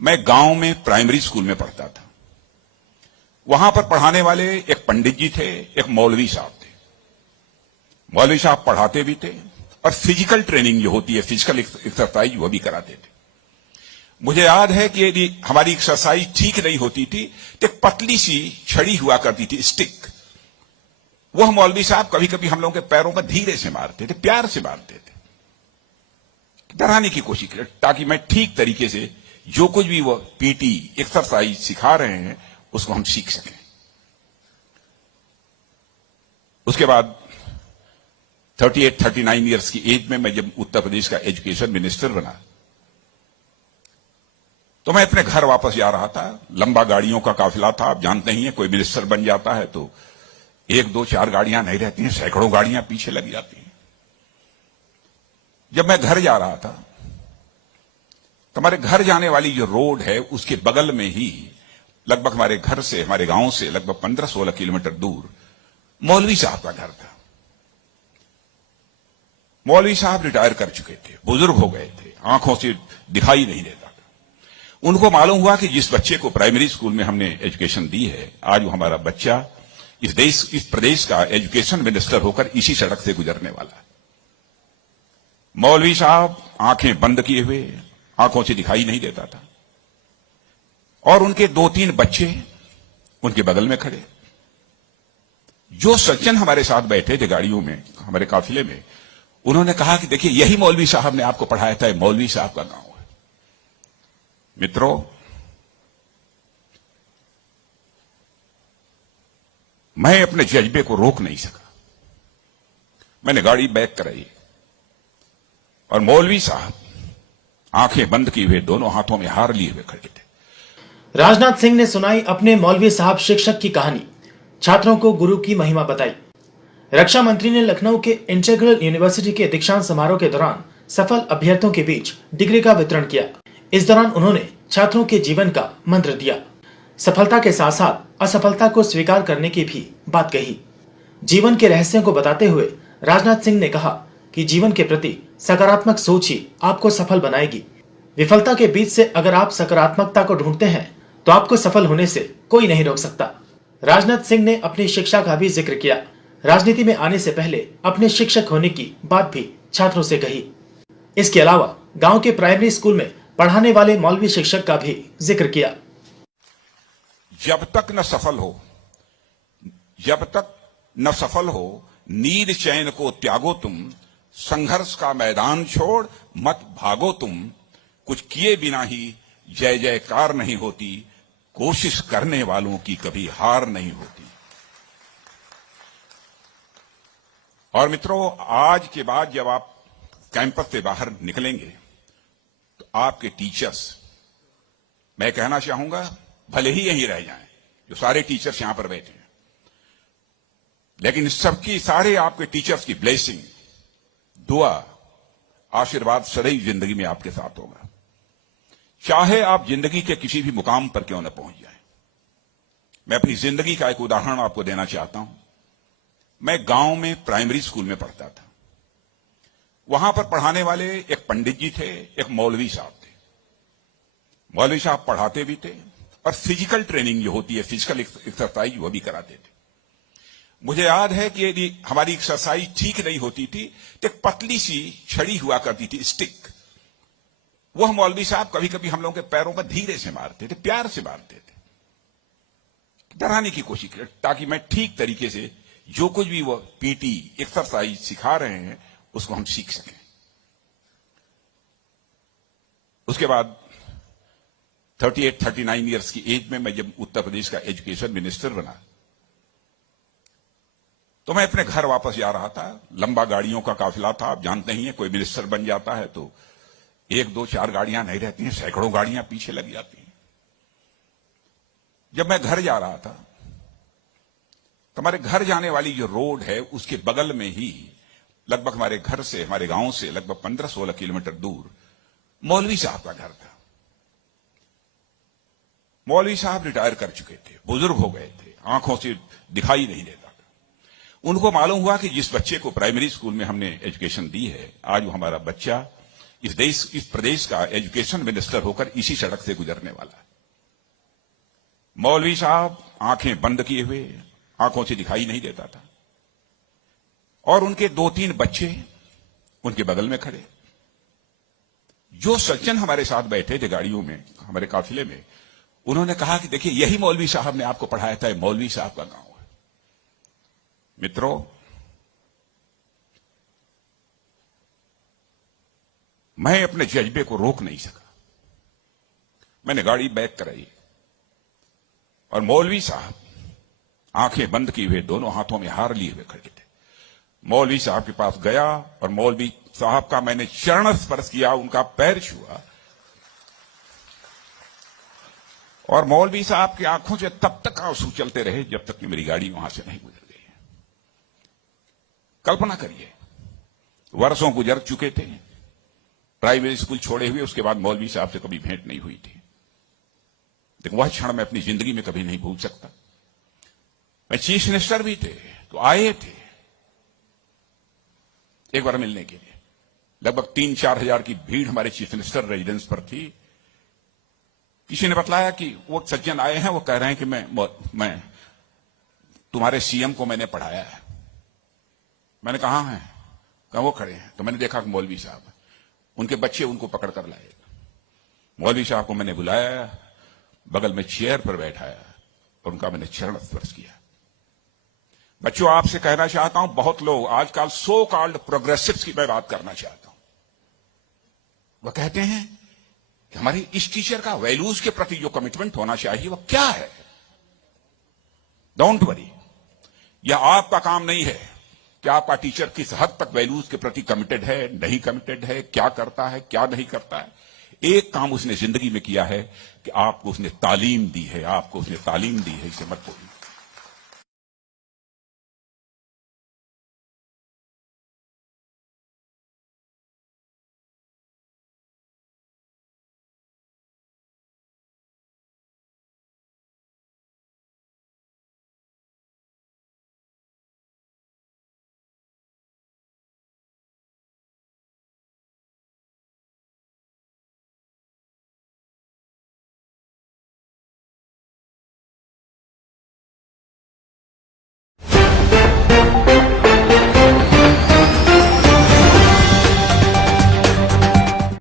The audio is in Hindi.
मैं गांव में प्राइमरी स्कूल में पढ़ता था। वहां पर पढ़ाने वाले एक पंडित जी थे, एक मौलवी साहब थे। मौलवी साहब पढ़ाते भी थे और फिजिकल ट्रेनिंग जो होती है, फिजिकल एक्सरसाइज, वो भी कराते थे। मुझे याद है कि यदि हमारी एक्सरसाइज ठीक नहीं होती थी तो एक पतली सी छड़ी हुआ करती थी, स्टिक। वह मौलवी साहब कभी कभी हम लोगों के पैरों पर धीरे से मारते थे, प्यार से मारते थे, डराने की कोशिश की, ताकि मैं ठीक तरीके से जो कुछ भी वो पीटी एक्सरसाइज सिखा रहे हैं उसको हम सीख सकें। उसके बाद 38-39 इयर्स की एज में मैं जब उत्तर प्रदेश का एजुकेशन मिनिस्टर बना तो मैं अपने घर वापस जा रहा था। लंबा गाड़ियों का काफिला था। आप जानते ही हैं, कोई मिनिस्टर बन जाता है तो 1, 2, 4 गाड़ियां नहीं रहती हैं, सैकड़ों गाड़ियां पीछे लग जाती हैं। जब मैं घर जा रहा था तो हमारे घर जाने वाली जो रोड है उसके बगल में ही, लगभग हमारे घर से, हमारे गांव से लगभग 15-16 किलोमीटर दूर मौलवी साहब का घर था। मौलवी साहब रिटायर कर चुके थे, बुजुर्ग हो गए थे, आंखों से दिखाई नहीं देता था। उनको मालूम हुआ कि जिस बच्चे को प्राइमरी स्कूल में हमने एजुकेशन दी है, आज वो हमारा बच्चा इस प्रदेश का एजुकेशन मिनिस्टर होकर इसी सड़क से गुजरने वाला है। मौलवी साहब आंखें बंद किए हुए, आंखों से दिखाई नहीं देता था, और उनके 2-3 बच्चे उनके बगल में खड़े। जो सज्जन हमारे साथ बैठे थे गाड़ियों में, हमारे काफिले में, उन्होंने कहा कि देखिए, यही मौलवी साहब ने आपको पढ़ाया था, मौलवी साहब का गांव है। मित्रों, मैं अपने जज्बे को रोक नहीं सका। मैंने गाड़ी बैक कराई और मौलवी साहब आंखें बंद किए हुए, दोनों हाथों में हार लिए हुए खड़े थे। राजनाथ सिंह ने सुनाई अपने मौलवी साहब शिक्षक की कहानी, छात्रों को गुरु की महिमा बताई। रक्षा मंत्री ने लखनऊ के इंटीग्रल यूनिवर्सिटी के दीक्षांत समारोह के दौरान सफल अभ्यर्थियों के बीच डिग्री का वितरण किया। इस दौरान उन्होंने छात्रों के जीवन का मंत्र दिया। सफलता के साथ साथ असफलता को स्वीकार करने की भी बात कही। जीवन के रहस्यों को बताते हुए राजनाथ सिंह ने कहा कि जीवन के प्रति सकारात्मक सोच ही आपको सफल बनाएगी। विफलता के बीच से अगर आप सकारात्मकता को ढूंढते हैं तो आपको सफल होने से कोई नहीं रोक सकता। राजनाथ सिंह ने अपनी शिक्षा का भी जिक्र किया। राजनीति में आने से पहले अपने शिक्षक होने की बात भी छात्रों से कही। इसके अलावा गांव के प्राइमरी स्कूल में पढ़ाने वाले मौलवी शिक्षक का भी जिक्र किया। जब तक न सफल हो नींद चैन को त्यागो तुम, संघर्ष का मैदान छोड़ मत भागो तुम, कुछ किए बिना ही जय जयकार नहीं होती, कोशिश करने वालों की कभी हार नहीं होती। और मित्रों, आज के बाद जब आप कैंपस से बाहर निकलेंगे तो आपके टीचर्स, मैं कहना चाहूंगा, भले ही यहीं रह जाएं, जो सारे टीचर्स यहां पर बैठे हैं, लेकिन सबकी, सारे आपके टीचर्स की ब्लेसिंग, दुआ, आशीर्वाद सदैव जिंदगी में आपके साथ होगा, चाहे आप जिंदगी के किसी भी मुकाम पर क्यों न पहुंच जाएं। मैं अपनी जिंदगी का एक उदाहरण आपको देना चाहता हूं। मैं गांव में प्राइमरी स्कूल में पढ़ता था। वहां पर पढ़ाने वाले एक पंडित जी थे, एक मौलवी साहब थे। मौलवी साहब पढ़ाते भी थे और फिजिकल ट्रेनिंग जो होती है, फिजिकल एक्सरसाइज, वो भी कराते थे। मुझे याद है कि यदि हमारी एक्सरसाइज ठीक नहीं होती थी तो एक पतली सी छड़ी हुआ करती थी, स्टिक। वह मौलवी साहब कभी कभी हम लोगों के पैरों पर धीरे से मारते थे, प्यार से मारते थे, डराने की कोशिश की, ताकि मैं ठीक तरीके से जो कुछ भी वो पीटी एक्सरसाइज सिखा रहे हैं उसको हम सीख सकें। उसके बाद 38-39 इयर्स की एज में मैं जब उत्तर प्रदेश का एजुकेशन मिनिस्टर बना तो मैं अपने घर वापस जा रहा था। लंबा गाड़ियों का काफिला था। आप जानते ही हैं, कोई मिनिस्टर बन जाता है तो 1, 2, 4 गाड़ियां नहीं रहती हैं, सैकड़ों गाड़ियां पीछे लग जाती हैं। जब मैं घर जा रहा था तो हमारे घर जाने वाली जो रोड है उसके बगल में ही, लगभग हमारे घर से, हमारे गांव से लगभग 15-16 किलोमीटर दूर मौलवी साहब का घर था। मौलवी साहब रिटायर कर चुके थे, बुजुर्ग हो गए थे, आंखों से दिखाई नहीं देता था। उनको मालूम हुआ कि जिस बच्चे को प्राइमरी स्कूल में हमने एजुकेशन दी है, आज वो हमारा बच्चा इस प्रदेश का एजुकेशन मिनिस्टर होकर इसी सड़क से गुजरने वाला है। मौलवी साहब आंखें बंद किए हुए, आंखों से दिखाई नहीं देता था, और उनके 2-3 बच्चे उनके बगल में खड़े। जो सज्जन हमारे साथ बैठे थे गाड़ियों में, हमारे काफिले में, उन्होंने कहा कि देखिए, यही मौलवी साहब ने आपको पढ़ाया था, मौलवी साहब का गांव है। मित्रों, मैं अपने जज्बे को रोक नहीं सका। मैंने गाड़ी बैक कराई और मौलवी साहब आंखें बंद किए हुए, दोनों हाथों में हार लिए हुए खड़े थे। मौलवी साहब के पास गया और मौलवी साहब का मैंने चरण स्पर्श किया, उनका पैर छुआ, और मौलवी साहब की आंखों से तब तक आंसू चलते रहे जब तक कि मेरी गाड़ी वहां से नहीं गुजर गई। कल्पना करिए, वर्षों गुजर चुके थे, प्राइमरी स्कूल छोड़े हुए, उसके बाद मौलवी साहब से कभी भेंट नहीं हुई थी, लेकिन वह क्षण मैं अपनी जिंदगी में कभी नहीं भूल सकता। मैं चीफ मिनिस्टर भी थे तो आए थे एक बार मिलने के लिए। लगभग 3-4 हजार की भीड़ हमारे चीफ मिनिस्टर रेजिडेंस पर थी। किसी ने बतलाया कि वो सज्जन आए हैं, वो कह रहे हैं कि मैं तुम्हारे सीएम को मैंने पढ़ाया है। मैंने कहा है, कहा वो खड़े हैं। तो मैंने देखा कि मौलवी साहब, उनके बच्चे उनको पकड़ कर लाए। मौलवी साहब को मैंने बुलाया, बगल में चेयर पर बैठाया और उनका मैंने चरण स्पर्श किया। बच्चों, आपसे कहना चाहता हूं, बहुत लोग आजकल सो कॉल्ड प्रोग्रेसिव्स की मैं बात करना चाहता हूं। वह कहते हैं कि हमारी इस टीचर का वैल्यूज के प्रति जो कमिटमेंट होना चाहिए वह क्या है। डोंट वरी, यह आपका काम नहीं है कि आपका टीचर किस हद तक वैल्यूज के प्रति कमिटेड है, नहीं कमिटेड है, क्या करता है, क्या नहीं करता है। एक काम उसने जिंदगी में किया है कि आपको उसने तालीम दी है, इसे मत भूलिए।